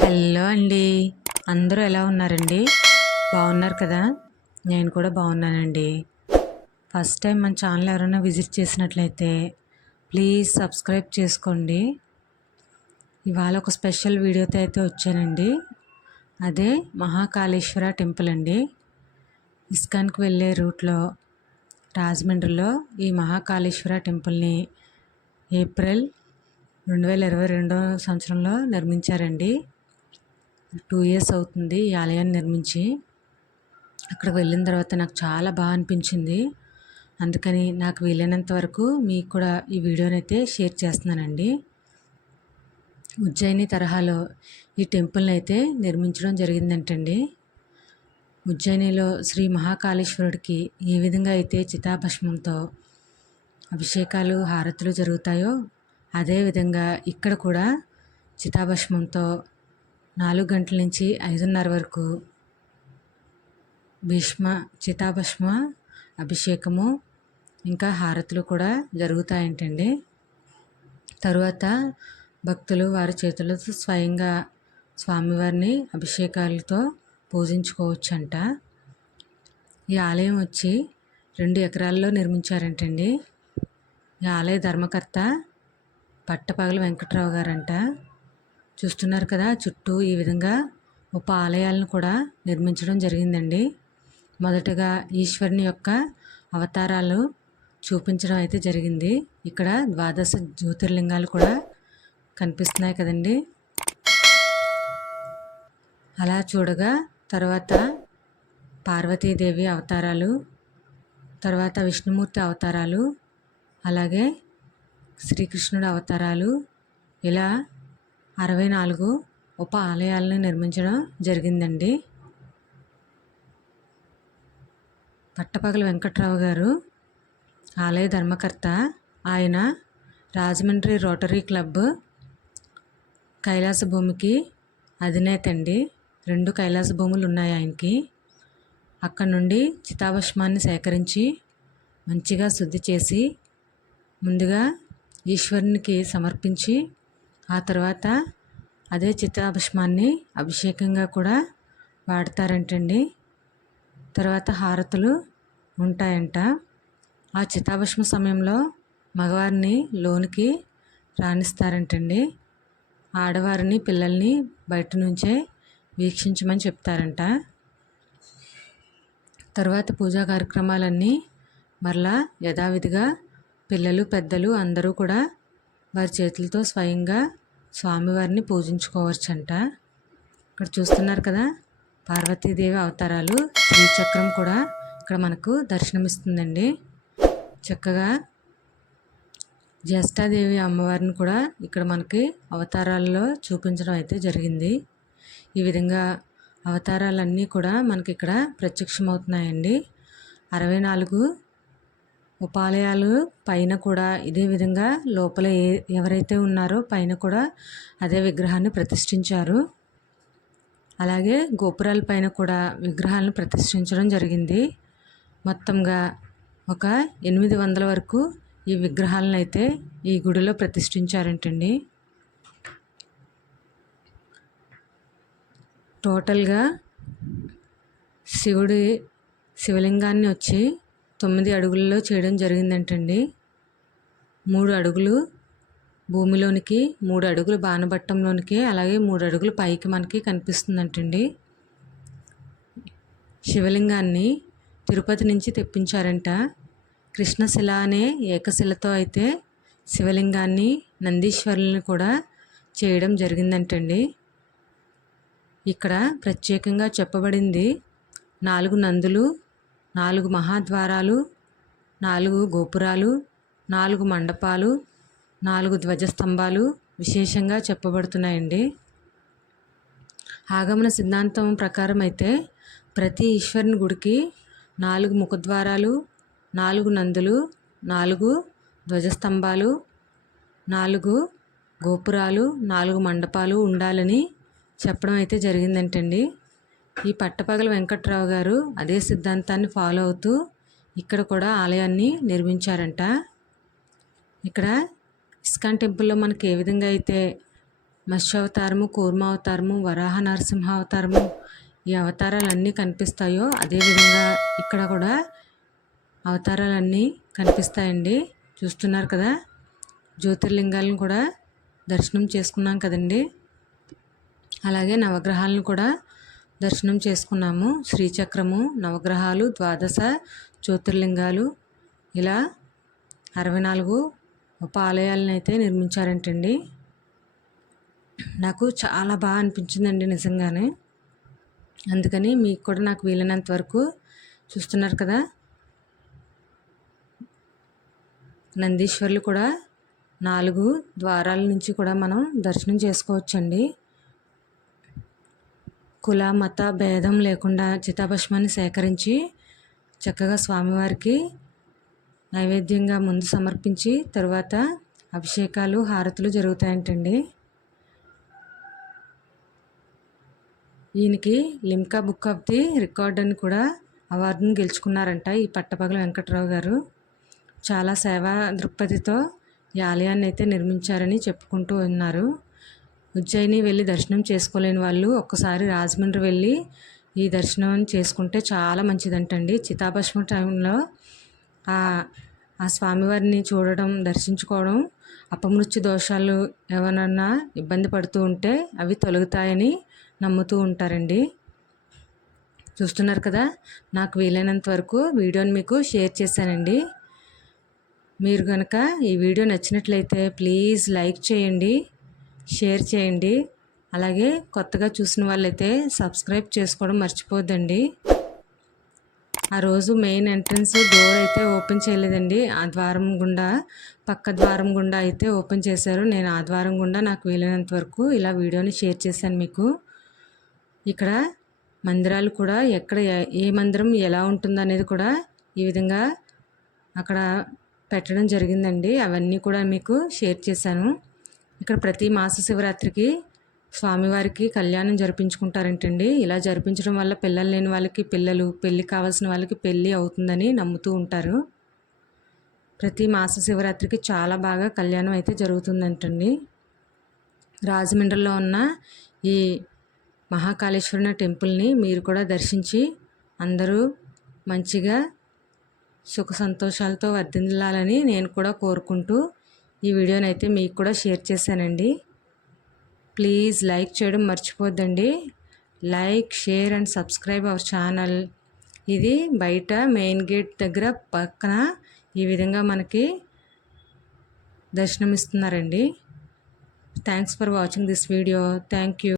Hello అండి. అందరూ ఎలా ఉన్నారండి? బాగున్నారు కదా? నేను కూడా బాగున్నానండి. ఫస్ట్ టైం మన ఛానల్ ఎవరైనా విజిట్ చేసినట్లయితే ప్లీజ్ సబ్స్క్రైబ్ చేసుకోండి. ఇవాళ ఒక స్పెషల్ వీడియోతో అయితే వచ్చానండి. అదే మహాకాళేశ్వర టెంపుల్ అండి. ఇస్కాన్కి వెళ్ళే రూట్లో రాజమండ్రిలో ఈ మహాకాళేశ్వర టెంపుల్ని ఏప్రిల్ రెండు వేల ఇరవై రెండో సంవత్సరంలో నిర్మించారండి. టూ ఇయర్స్ అవుతుంది ఈ ఆలయాన్ని నిర్మించి. అక్కడికి వెళ్ళిన తర్వాత నాకు చాలా బాగా అనిపించింది. అందుకని నాకు వీలైనంత వరకు మీకు కూడా ఈ వీడియోని అయితే షేర్ చేస్తున్నానండి. ఉజ్జయిని తరహాలో ఈ టెంపుల్ని అయితే నిర్మించడం జరిగిందంటండి. ఉజ్జయినిలో శ్రీ మహాకాళేశ్వరుడికి ఏ విధంగా అయితే చితాభస్మంతో అభిషేకాలు హారతులు జరుగుతాయో అదేవిధంగా ఇక్కడ కూడా చితాభస్మంతో నాలుగు గంటల నుంచి ఐదున్నర వరకు భీష్మ చితాభస్మ అభిషేకము ఇంకా హారతులు కూడా జరుగుతాయంటండి. తరువాత భక్తులు వారి చేతులతో స్వయంగా స్వామివారిని అభిషేకాలతో పూజించుకోవచ్చంట. ఈ ఆలయం వచ్చి రెండు ఎకరాల్లో నిర్మించారంటండి. ఈ ఆలయ ధర్మకర్త పట్టపగల వెంకట్రావు గారంట. చూస్తున్నారు కదా చుట్టూ ఈ విధంగా ఉప ఆలయాలను కూడా నిర్మించడం జరిగిందండి. మొదటగా ఈశ్వరుని యొక్క అవతారాలు చూపించడం అయితే జరిగింది. ఇక్కడ ద్వాదశ జ్యోతిర్లింగాలు కూడా కనిపిస్తున్నాయి కదండి. అలా చూడగా తర్వాత పార్వతీదేవి అవతారాలు తర్వాత విష్ణుమూర్తి అవతారాలు అలాగే శ్రీకృష్ణుడు అవతారాలు ఇలా అరవై నాలుగు ఉప ఆలయాలను నిర్మించడం జరిగిందండి. పట్టపగల వెంకట్రావు గారు ఆలయ ధర్మకర్త ఆయన రాజమండ్రి రోటరీ క్లబ్ కైలాస భూమికి అధినేత అండి. రెండు కైలాస భూములు ఉన్నాయి ఆయనకి. అక్కడ నుండి చితాభస్మాన్ని సేకరించి మంచిగా శుద్ధి చేసి ముందుగా ఈశ్వరునికి సమర్పించి ఆ తర్వాత అదే చితాభస్మాన్ని అభిషేకంగా కూడా వాడతారంటండి. తర్వాత హారతులు ఉంటాయంట. ఆ చితాభస్మ సమయంలో మగవారిని లోనికి రాణిస్తారంటండి. ఆడవారిని పిల్లల్ని బయట నుంచే వీక్షించమని చెప్తారంట. తర్వాత పూజా కార్యక్రమాలన్నీ మరలా యథావిధిగా పిల్లలు పెద్దలు అందరూ కూడా వారి చేతులతో స్వయంగా స్వామివారిని పూజించుకోవచ్చంట. ఇక్కడ చూస్తున్నారు కదా పార్వతీదేవి అవతారాలు శ్రీచక్రం కూడా ఇక్కడ మనకు దర్శనమిస్తుందండి. చక్కగా జ్యేష్ఠాదేవి అమ్మవారిని కూడా ఇక్కడ మనకి అవతారాల్లో చూపించడం అయితే జరిగింది. ఈ విధంగా అవతారాలన్నీ కూడా మనకి ఇక్కడ ప్రత్యక్షమవుతున్నాయండి. అరవై నాలుగు ఉపాలయాలు పైన కూడా ఇదే విధంగా లోపల ఏ ఎవరైతే ఉన్నారో పైన కూడా అదే విగ్రహాన్ని ప్రతిష్ఠించారు. అలాగే గోపురాల పైన కూడా విగ్రహాలను ప్రతిష్ఠించడం జరిగింది. మొత్తంగా ఒక ఎనిమిది వందల వరకు ఈ విగ్రహాలను అయితే ఈ గుడిలో ప్రతిష్ఠించారంటండి. టోటల్గా శివుడి శివలింగాన్ని వచ్చి తొమ్మిది అడుగుల్లో చేయడం జరిగిందంటండి. మూడు అడుగులు భూమిలోనికి మూడు అడుగులు బాణబట్టంలోనికి అలాగే మూడు అడుగులు పైకి మనకి కనిపిస్తుందంటండి. శివలింగాన్ని తిరుపతి నుంచి తెప్పించారంట. కృష్ణశిల అనే ఏకశిలతో అయితే శివలింగాన్ని నందీశ్వరుల్ని కూడా చేయడం జరిగిందంటండి. ఇక్కడ ప్రత్యేకంగా చెప్పబడింది నాలుగు నందులు నాలుగు మహాద్వారాలు నాలుగు గోపురాలు నాలుగు మండపాలు నాలుగు ధ్వజస్తంభాలు విశేషంగా చెప్పబడుతున్నాయండి. ఆగమన సిద్ధాంతం ప్రకారం అయితే ప్రతి ఈశ్వరుని గుడికి నాలుగు ముఖద్వారాలు నాలుగు నందులు నాలుగు ధ్వజస్తంభాలు నాలుగు గోపురాలు నాలుగు మండపాలు ఉండాలని చెప్పడం అయితే జరిగిందంటండి. ఈ పట్టపగల వెంకట్రావు గారు అదే సిద్ధాంతాన్ని ఫాలో అవుతూ ఇక్కడ కూడా ఆలయాన్ని నిర్మించారంట. ఇక్కడ ఇస్కాన్ టెంపుల్లో మనకి ఏ విధంగా అయితే మత్స్య అవతారము అవతారము వరాహ నరసింహ అవతారము ఈ అవతారాలన్నీ కనిపిస్తాయో అదేవిధంగా ఇక్కడ కూడా అవతారాలన్నీ కనిపిస్తాయండి. చూస్తున్నారు కదా? జ్యోతిర్లింగాలను కూడా దర్శనం చేసుకున్నాం కదండి. అలాగే నవగ్రహాలను కూడా దర్శనం చేసుకున్నాము. శ్రీచక్రము నవగ్రహాలు ద్వాదశ జ్యోతిర్లింగాలు. ఇలా అరవై నాలుగు ఉప ఆలయాలను అయితే నిర్మించారంటండి. నాకు చాలా బాగా అనిపించిందండి నిజంగానే. అందుకని మీకు కూడా నాకు వీలైనంత వరకు చూస్తున్నారు కదా. నందీశ్వర్లు కూడా నాలుగు ద్వారాల నుంచి కూడా మనం దర్శనం చేసుకోవచ్చండి. కుల మత భేదం లేకుండా చితాభస్మాన్ని సేకరించి చక్కగా స్వామివారికి నైవేద్యంగా ముందు సమర్పించి తరువాత అభిషేకాలు హారతులు జరుగుతాయంటండి. ఈయనకి Limca book of the record అని కూడా అవార్డును గెలుచుకున్నారంట ఈ పట్టపగల వెంకట్రావు గారు. చాలా సేవా దృక్పథితో ఈ ఆలయాన్ని అయితే నిర్మించారని చెప్పుకుంటూ ఉన్నారు. ఉజ్జయిని వెళ్ళి దర్శనం చేసుకోలేని వాళ్ళు ఒక్కసారి రాజమండ్రి వెళ్ళి ఈ దర్శనం చేసుకుంటే చాలా మంచిదంటండి. చితాభస్మ టైంలో ఆ స్వామివారిని చూడడం దర్శించుకోవడం అపమృత్యు దోషాలు ఏమైనా ఇబ్బంది పడుతూ ఉంటే అవి తొలగుతాయని నమ్ముతూ ఉంటారండి. చూస్తున్నారు కదా నాకు వీలైనంత వరకు వీడియోని మీకు షేర్ చేశానండి. మీరు కనుక ఈ వీడియో నచ్చినట్లయితే ప్లీజ్ లైక్ చేయండి. షేర్ చేయండి. అలాగే కొత్తగా చూసిన వాళ్ళైతే సబ్స్క్రైబ్ చేసుకోవడం మర్చిపోద్దండి. ఆ రోజు మెయిన్ ఎంట్రన్స్ డోర్ అయితే ఓపెన్ చేయలేదండి. ఆ ద్వారం గుండా పక్క ద్వారం గుండా అయితే ఓపెన్ చేశారు. నేను ఆ ద్వారం గుండా నాకు వీలైనంత వరకు ఇలా వీడియోని షేర్ చేశాను మీకు. ఇక్కడ మందిరాలు కూడా ఎక్కడ ఏ మందిరం ఎలా ఉంటుందనేది కూడా ఈ విధంగా అక్కడ పెట్టడం జరిగిందండి. అవన్నీ కూడా మీకు షేర్ చేశాను. ఇక్కడ ప్రతి మాస శివరాత్రికి స్వామివారికి కళ్యాణం జరిపించుకుంటారంటండి. ఇలా జరిపించడం వల్ల పిల్లలు లేని వాళ్ళకి పిల్లలు పెళ్ళి కావాల్సిన వాళ్ళకి పెళ్ళి అవుతుందని నమ్ముతూ ఉంటారు. ప్రతి మాస శివరాత్రికి చాలా బాగా కళ్యాణం అయితే జరుగుతుందంటండి. రాజమండ్రిలో ఉన్న ఈ మహాకాళేశ్వరుని టెంపుల్ని మీరు కూడా దర్శించి అందరూ మంచిగా సుఖ సంతోషాలతో వర్ధిల్లాలని నేను కూడా కోరుకుంటూ ఈ వీడియోని అయితే మీకు కూడా షేర్ చేశానండి. ప్లీజ్ లైక్ చేయడం మర్చిపోద్దండి. Like share and subscribe our channel. ఇది బయట మెయిన్ గేట్ దగ్గర పక్కన ఈ విధంగా మనకి దర్శనం ఇస్తున్నారండి thanks for watching this video thank you